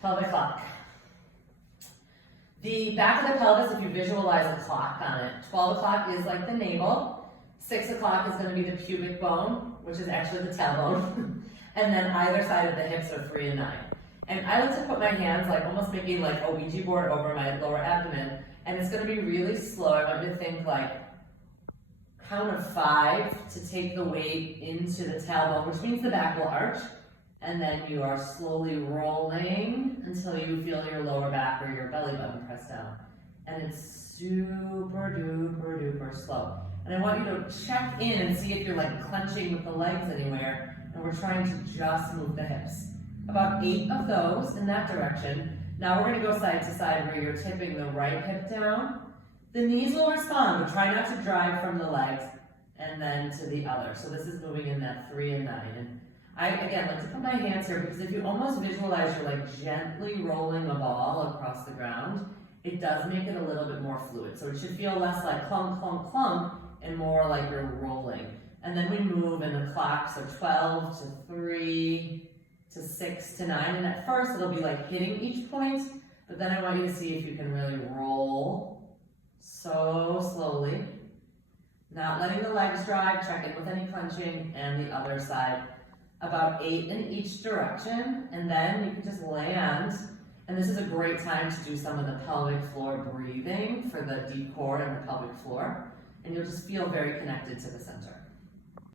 Pelvic clock. The back of the pelvis, if you visualize a clock on it, 12 o'clock is like the navel, 6 o'clock is going to be the pubic bone, which is actually the tailbone, and then either side of the hips are 3 and 9. And I like to put my hands like almost making like a Ouija board over my lower abdomen, and it's going to be really slow. I want you to think like count of 5 to take the weight into the tailbone, which means the back will arch, and then you are slowly rolling until you feel your lower back or your belly button press down. And it's super duper duper slow. And I want you to check in and see if you're like clenching with the legs anywhere, and we're trying to just move the hips. About 8 of those in that direction. Now we're going to go side to side where you're tipping the right hip down. The knees will respond, but try not to drive from the legs and then to the other. So this is moving in that 3 and 9. And I, again, like to put my hands here because if you almost visualize you're like gently rolling a ball across the ground, it does make it a little bit more fluid. So it should feel less like clunk, clunk, clunk, and more like you're rolling. And then we move in the clock, so 12 to 3 to 6 to 9. And at first it'll be like hitting each point, but then I want you to see if you can really roll so slowly. Not letting the legs drive, check in with any clenching, and the other side. About 8 in each direction, and then you can just land. And this is a great time to do some of the pelvic floor breathing for the deep core and the pelvic floor. And you'll just feel very connected to the center.